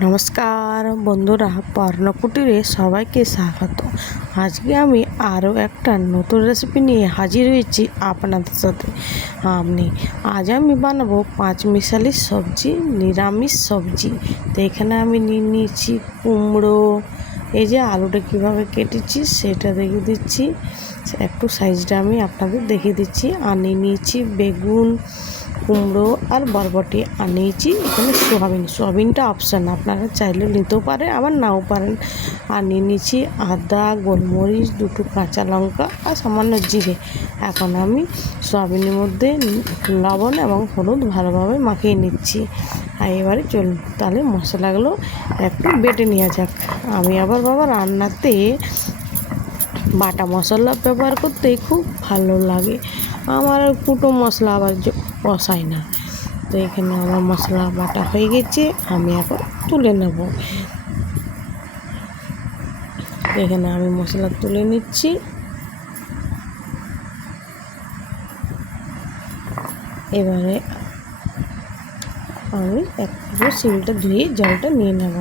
নমস্কার বন্ধুরা, পর্ণকুটিরে সবাইকে স্বাগত। আজকে আমি আরও একটা নতুন রেসিপি নিয়ে হাজির হয়েছি আপনাদের সাথে। আজ আমি বানাবো পাঁচমিশালি সবজি, নিরামিষ সবজি। তো এখানে আমি নিয়ে নিয়েছি কুমড়ো। এই যে আলুটা কীভাবে কেটেছি সেটা দেখিয়ে দিচ্ছি, একটু সাইজটা আমি আপনাদের দেখিয়ে দিচ্ছি। আর নিয়ে নিয়েছি বেগুন, কুমড়ো আর বরবটি। আর নিয়েছি এখানে সোয়াবিনটা অপশান, আপনারা চাইলে নিতেও পারে আবার নাও পারেন। আর নিয়ে নিয়েছি আদা, গোলমরিচ, দুটো কাঁচা লঙ্কা আর সামান্য জিরে। এখন আমি সোয়াবিনের মধ্যে লবণ এবং হলুদ ভালোভাবে মাখিয়ে নিচ্ছি। আর এবারে চলুন তাহলে মশলাগুলো একটু বেটে নেওয়া যাক। আমি আবার রান্নাতে বাটা মশলা ব্যবহার করতে খুব ভালো লাগে। আমার কুটো মশলা আবার কষাই না। তো এখানে আমার মশলা বাটা হয়ে গেছে, আমি এখন তুলে নেব। এখানে আমি মশলা তুলে নিচ্ছি। এবারে আমি একটু শিলটা ধুয়ে জলটা নিয়ে নেব।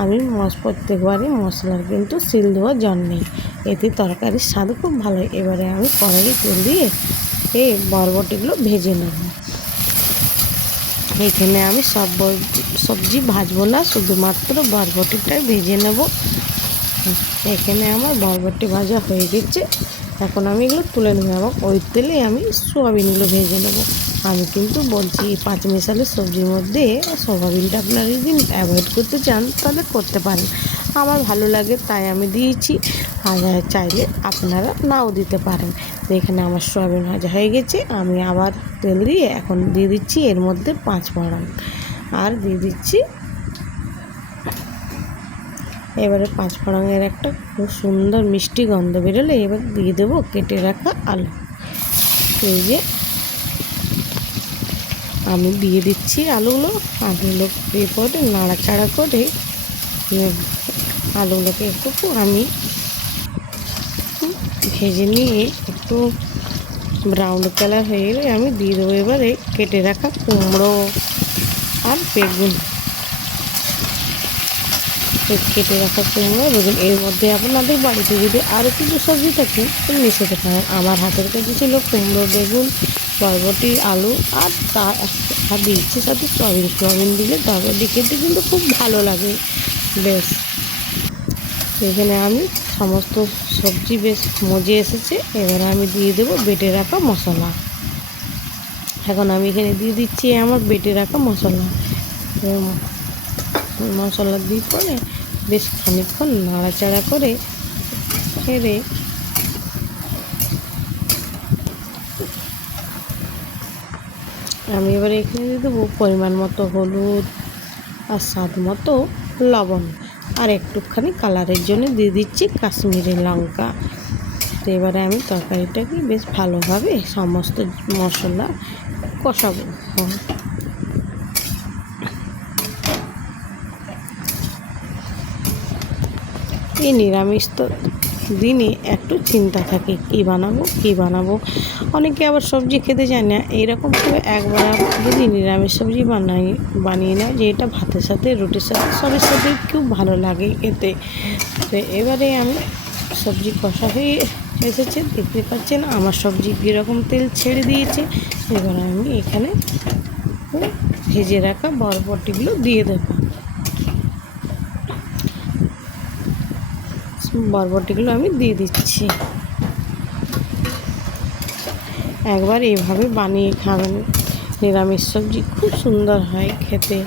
আমি প্রত্যেকবারই মশলার কিন্তু শিল দেওয়া জল নেই, এতে তরকারির স্বাদ খুব ভালো হয়। এবারে আমি কড়াইয়ে তেল দিয়ে এই বরবটিগুলো ভেজে নেব। এখানে আমি সবজি ভাজবো না, শুধুমাত্র বরবটিটাই ভেজে নেব। এখানে আমার বরবটি ভাজা হয়ে গেছে, এখন আমি এগুলো তুলে নেব এবং ওই তেলে আমি সোয়াবিনগুলো ভেজে নেব। আমি কিন্তু বলছি পাঁচমিশালি সবজির মধ্যে সোয়াবিনটা আপনারা যদি অ্যাভয়েড করতে চান তাহলে করতে পারেন। আমার ভালো লাগে তাই আমি দিয়েছি, আর চাইলে আপনারা নাও দিতে পারেন। তো এখানে আমার সোয়াবিন ভাজা হয়ে গেছে, আমি আবার তেল দিয়ে এখন দিয়ে দিচ্ছি এর মধ্যে 5 ফোড়ন আর দিয়ে দিচ্ছি। এবারে 5 ফোড়নের একটা খুব সুন্দর মিষ্টি গন্ধ বেরোলে এবার দিয়ে দেবো কেটে রাখা আলু। এই যে আমি দিয়ে দিচ্ছি আলুগুলো দিয়ে পরে নাড়াচাড়া করে আলুগুলোকে একটু আমি ভেজে নিয়ে একটু ব্রাউন কালার হয়ে গেলে আমি দিয়ে দেবো এবারে কেটে রাখা কুমড়ো আর বেগুন। কেটে রাখা কুমড়ো বেগুন, এর মধ্যে আপনাদের বাড়িতে যদি আরও কিছু সবজি থাকে মিশাতে পারেন। আমার হাতের কাছে ছিল কুমড়ো, বেগুন, বরবটি, আলু আর দিয়েছি সাথে সোয়াবিন দিলে তরকারি খেতে কিন্তু খুব ভালো লাগে বেশ। এখানে আমি সমস্ত সবজি বেশ মজে এসেছে, এবারে আমি দিয়ে দেবো বেটে রাখা মশলা। এখন আমি এখানে দিয়ে দিচ্ছি আমার বেটে রাখা মশলা দিয়ে পরে বেশ খানিকক্ষণ নাড়াচাড়া করে ছেড়ে আমি এবারে এখানে দিয়ে দেবো পরিমাণ মতো হলুদ আর স্বাদ মতো লবণ, আর একটুখানি কালারের জন্য দিয়ে দিচ্ছি কাশ্মীরি লঙ্কা। তো এবারে আমি তরকারিটাকে বেশ ভালোভাবে সমস্ত মশলা কষাবো। এই নিরামিষ তো দিনে একটু চিন্তা থাকে কী বানাবো। অনেকে আবার সবজি খেতে চায় না, এইরকমভাবে একবার যদি নিরামিষ সবজি বানিয়ে নেয় যে এটা ভাতের সাথে, রুটির সাথে, সবের সাথে খুব ভালো লাগে খেতে। তো এবারে আমি সবজি কষা হয়ে এসেছে, দেখতে পাচ্ছেন আমার সবজি কীরকম তেল ছেড়ে দিয়েছে। এবার আমি এখানে ভেজে রাখা বরবটিগুলো দিয়ে দেবো। বরবটিগুলো আমি দিয়ে দিচ্ছি। একবার এইভাবে বানিয়ে খাবেন, নিরামিষ সবজি খুব সুন্দর হয় খেতে।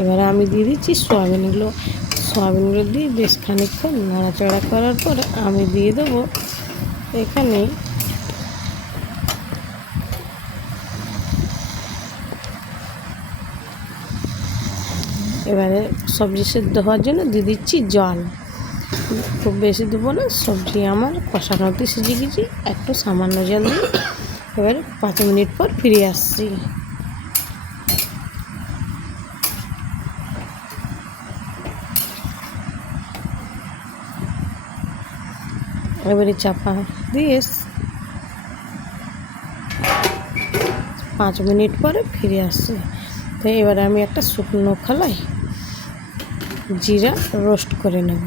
এবারে আমি দিয়ে দিচ্ছি সোয়াবিনগুলো দিয়ে বেশ খানিকক্ষণ নাড়াচাড়া করার পর আমি দিয়ে দেবো এখানে এবারে সবজি সেদ্ধ হওয়ার জন্য দিয়ে দিচ্ছি জল। খুব বেশি দেবো না, সবজি আমার কষানোতে সিজে গেছি, একটু সামান্য জল দিয়ে এবারে 5 মিনিট পর ফিরে আসছি। এবারে চাপা দিয়ে 5 মিনিট পরে ফিরে আসছে। তো এবারে আমি একটা শুকনো খোলায় জিরা রোস্ট করে নেব।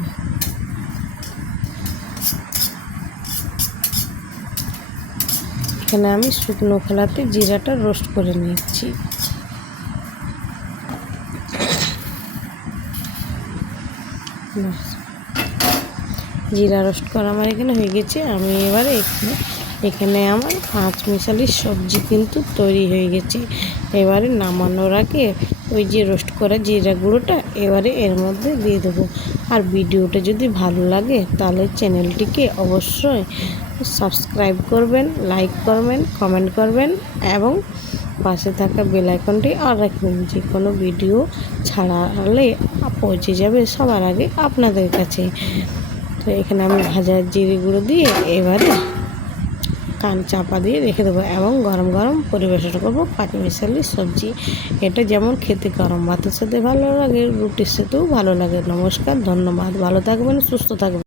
এখানে আমি শুকনো খোলাতে জিরাটা রোস্ট করে নিচ্ছি। জিরা রোস্ট করা আমার এখানে হয়ে গেছে। আমি এবারে এখানে আমার 5 মিশালির সবজি কিন্তু তৈরি হয়ে গেছে। এবারে নামানোর আগে ওই যে রোস্ট করা জিরা গুঁড়োটা এবারে এর মধ্যে দিয়ে দেবো। আর ভিডিওটা যদি ভালো লাগে তাহলে চ্যানেলটিকে অবশ্যই সাবস্ক্রাইব করবেন, লাইক করবেন, কমেন্ট করবেন এবং পাশে থাকা বেল আইকনটি অন রাখবেন। যে কোনো ভিডিও ছাড়ালে পৌঁছে যাবে সবার আগে আপনাদের কাছে। তো এখানে আমি ভাজা জিরে গুঁড়ো দিয়ে এবারে কান চাপা দিয়ে রেখে দেবো এবং গরম গরম পরিবেশন করবো 5 মিশালি সবজি। এটা যেমন খেতে গরম ভাতের সাথে ভালো লাগে, রুটির সাথেও ভালো লাগে। নমস্কার, ধন্যবাদ, ভালো থাকবেন, সুস্থ থাকবেন।